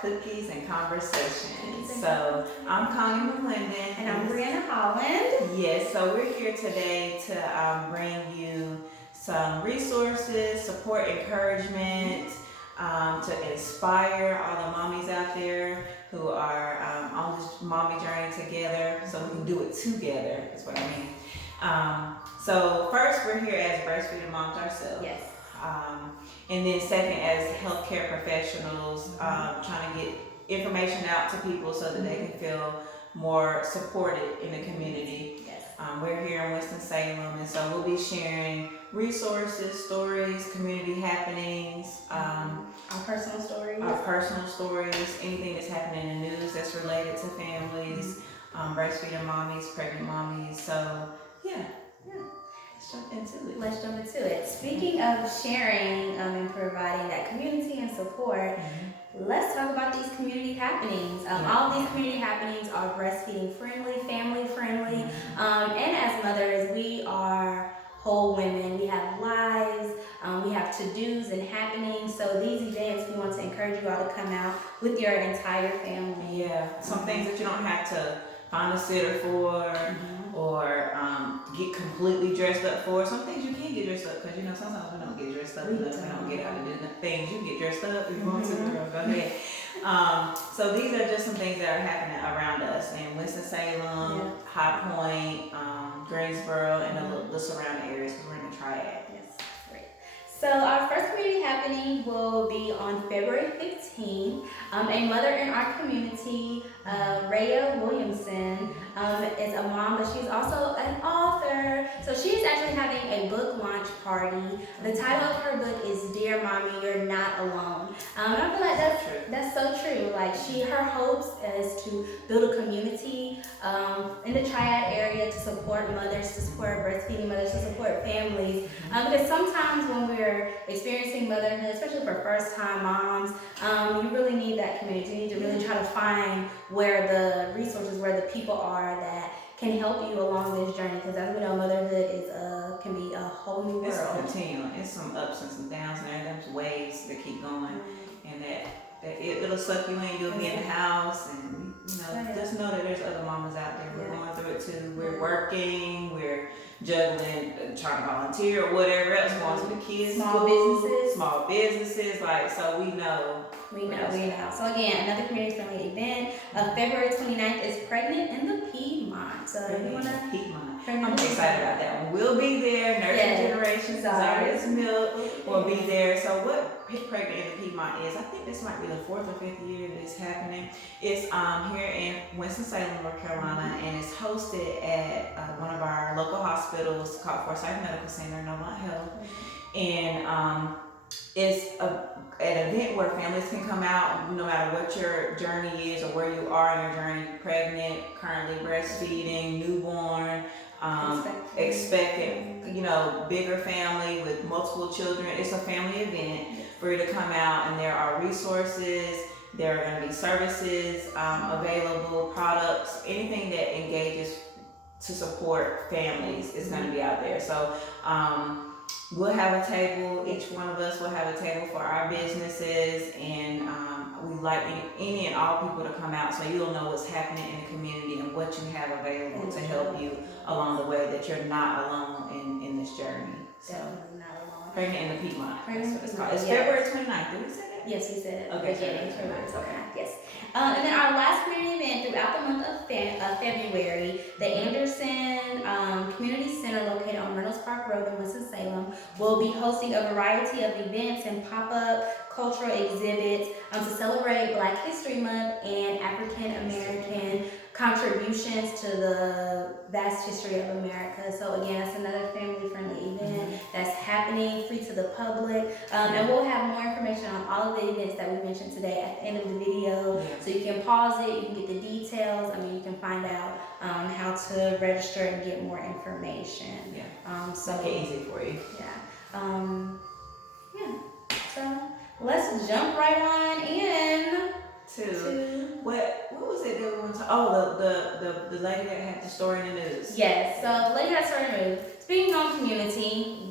Cookies and Conversation. So I'm Connie McClendon. And I'm Brianna Holland. Yes, so we're here today to bring you some resources, support, encouragement, to inspire all the mommies out there who are on this mommy journey together, so we can do it together, is what I mean. So first, we're here as breastfeeding moms ourselves. Yes. And then second, as healthcare professionals, trying to get information out to people so that they can feel more supported in the community. Yes. We're here in Winston-Salem, and so we'll be sharing resources, stories, community happenings, our personal stories, anything that's happening in the news that's related to families, breastfeeding mommies, pregnant mommies. So yeah. Let's jump into it. Speaking of sharing and providing that community and support, let's talk about these community happenings. All of these community happenings are breastfeeding friendly, family friendly, and as mothers, we are whole women. We have lives, we have to-dos and happenings. So these events, we want to encourage you all to come out with your entire family. Yeah, some things that you don't have to find a sitter for, or get completely dressed up for. Some things you can get dressed up, because sometimes we don't get dressed up enough. We don't get out to do things. You get dressed up if you want to. Go ahead. So these are just some things that are happening around us in Winston-Salem, High Point, Greensboro, and the surrounding areas, because we're in the triad. Yes, great. So our first community happening will be on February 15th. A mother in our community, Rhea Williamson, is a mom, but she's also an author. So she's actually having a book launch party. The title of her book is Dear Mommy, You're Not Alone. And I feel like that's so true. Like her hopes is to build a community in the triad area to support mothers, to support breastfeeding mothers, to support families. Because sometimes when we're experiencing motherhood, especially for first-time moms, you really need that community. You need to really try to find where the resources, where the people are that can help you along this journey. Because as we know, motherhood is can be a whole new world. It's a continuum. It's some ups and some downs, and there's waves that keep going, and that it'll suck you in. You'll be in the house, and just know that there's other mamas out there. We're going through it too. We're working. We're juggling, trying to volunteer or whatever else, going to the kids' small businesses. Like, so we know. We know. So again, another community-friendly event. February 29th is Pregnant in the Piedmont. So you want to Piedmont. I'm excited about that one. We'll be there. Nursing Generations, Zaria's Milk will be there. So what Pregnant in the Piedmont is, I think this might be the 4th or 5th year that it's happening. It's here in Winston-Salem, North Carolina, and it's hosted at one of our local hospitals called Forsyth Medical Center, Novant Health. And it's an event where families can come out, no matter what your journey is or where you are in your journey, pregnant, currently breastfeeding, newborn, expecting, bigger family with multiple children. It's a family event for you to come out, and there are resources, there are going to be services available, products, anything that engages to support families is going to be out there. So we'll have a table. Each one of us will have a table for our businesses, and we like any and all people to come out, so you'll know what's happening in the community and what you have available to help you along the way, that you're not alone in this journey. So, definitely not alone. Pregnant in the Piedmont. That's what it's called. It's February 29th. Did we say that? Yes, we said it. Okay. Yes. And then our last community event throughout the month of February, the Anderson Community Center, located on Reynolds Park Road in Winston-Salem, will be hosting a variety of events and pop-up cultural exhibits to celebrate Black History Month and African American contributions to the vast history of America. So again, that's another family-friendly event that's happening, free to the public. And we'll have more information on all of the events that we mentioned today at the end of the video. So you can pause it, you can get the details. You can find out how to register and get more information. So make it easy for you. let's jump right on in to what was it that we were talking? Oh, the lady that had the story in the news. Yes, so the lady had story in the news. Speaking on community,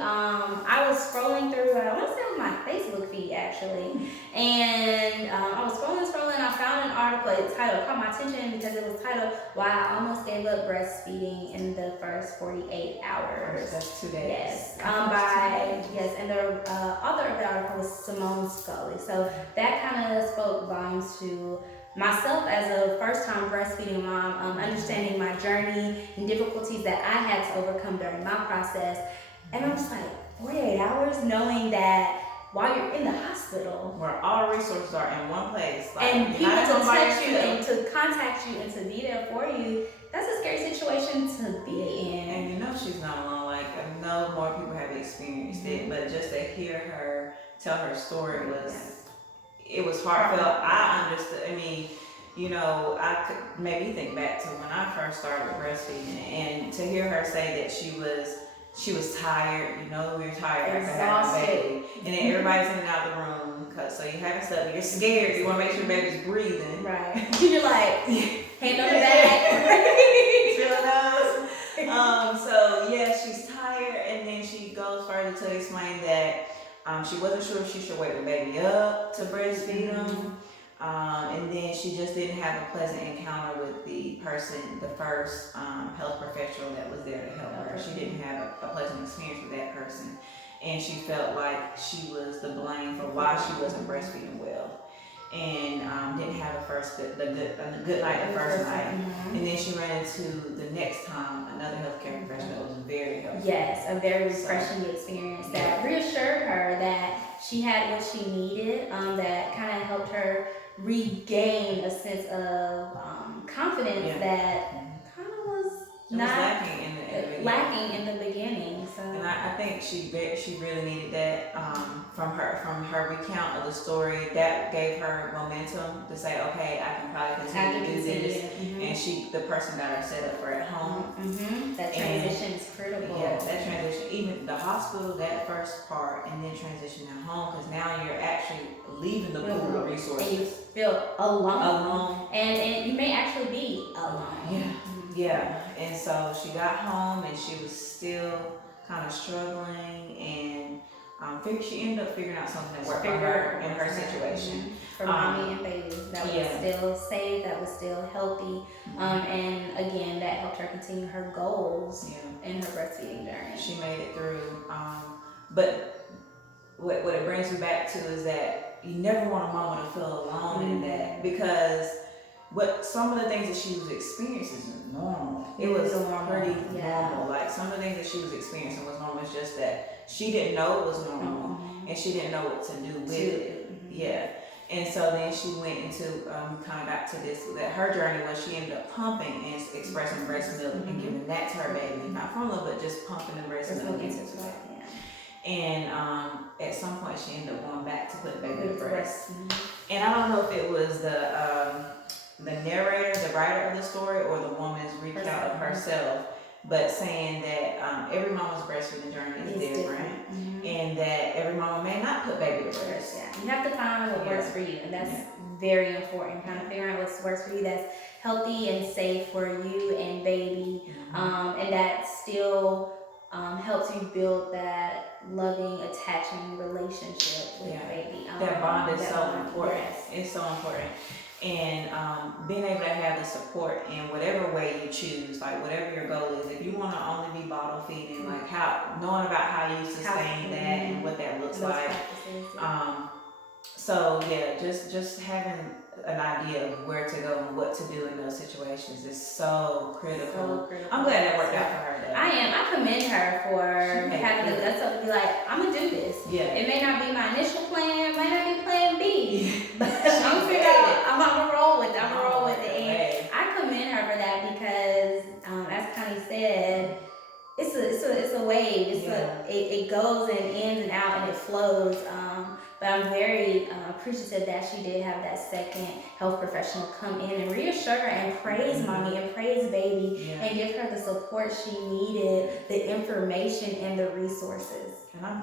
I was scrolling through, I want to say on my Facebook feed actually, and I was scrolling, and I found an article. It caught my attention because it was titled "Why I Almost Gave Up Breastfeeding in the First 48 Hours." That's 2 days. Yes, and the author of the article was Simone Scully. So that kind of spoke volumes to myself as a first-time breastfeeding mom, understanding my journey and difficulties that I had to overcome during my process. And I'm just like, 48 hours, knowing that while you're in the hospital, where all resources are in one place, like, and people to touch you and to contact you and to be there for you, that's a scary situation to be in. And you know she's not alone. Like, I know more people have experienced it, but just to hear her tell her story it was heartfelt. I understood. I mean, you know, I could maybe think back to when I first started breastfeeding, and to hear her say that she was tired. You know, we were tired after having a baby, and then everybody's in and out of the room so you having stuff. You're scared. You want to make sure the baby's breathing. Right. You're like, hand on the back. Feeling us. So yeah, she's tired, and then she goes further to explain that she wasn't sure if she should wake the baby up to breastfeed him. And then she just didn't have a pleasant encounter with the first health professional that was there to help her. She didn't have a pleasant experience with that person. And she felt like she was the blame for why she wasn't breastfeeding well. And didn't have a good night the first night. And then she ran into the next time another healthcare professional that was very helpful. Yes, a very refreshing experience that reassured her that she had what she needed, that kind of helped her regain a sense of confidence that kind of was lacking in the beginning. So, and I think she really needed that from her recount of the story. That gave her momentum to say, okay, I can probably continue to do this. And the person got her set up for at home. That transition is critical. Yeah, that transition, even the hospital, that first part, and then transition at home, because now you're actually leaving the pool of resources. And you feel alone. And you may actually be alone. Yeah, and so she got home and she was still kind of struggling, and she ended up figuring out something that worked for her in her situation. For mommy and baby, that was still safe, that was still healthy, and again, that helped her continue her goals in her breastfeeding journey. She made it through, but what it brings me back to is that you never want a mama to feel alone in that, because some of the things that she was experiencing is normal. It was pretty normal. Like, some of the things that she was experiencing was normal. It's just that she didn't know it was normal, and she didn't know what to do with it. And so then she went into, kind of got to this, that her journey was she ended up pumping and expressing breast milk and giving that to her baby. Not formula, but just pumping the breast milk into her. And at some point she ended up going back to put the baby to breast. And I don't know if it was the narrator, the writer of the story, or the woman's recount of herself, but saying that every mama's breastfeeding journey is different, and that every mama may not put baby to breast. You have to find what works for you, and that's very important. Kind of figuring out what works for you that's healthy and safe for you and baby, and that still helps you build that loving, attaching relationship with baby. That bond is so important. It's so important. And being able to have the support in whatever way you choose, like whatever your goal is. If you want to only be bottle feeding, like knowing about how you sustain that and what that looks like. So just having an idea of where to go and what to do in those situations is so critical. I'm glad that worked out for her though. I commend her for having the guts up to be like, I'm gonna do this. It may not be my initial plan, it might not be plan B, but I'm gonna figure out, I'm gonna roll with it. And I commend her for that, because as Connie said, it's a wave. It goes and ends and out and it flows. But I'm very appreciative that she did have that second health professional come in and reassure her and praise mommy and praise baby and give her the support she needed, the information and the resources. And I'm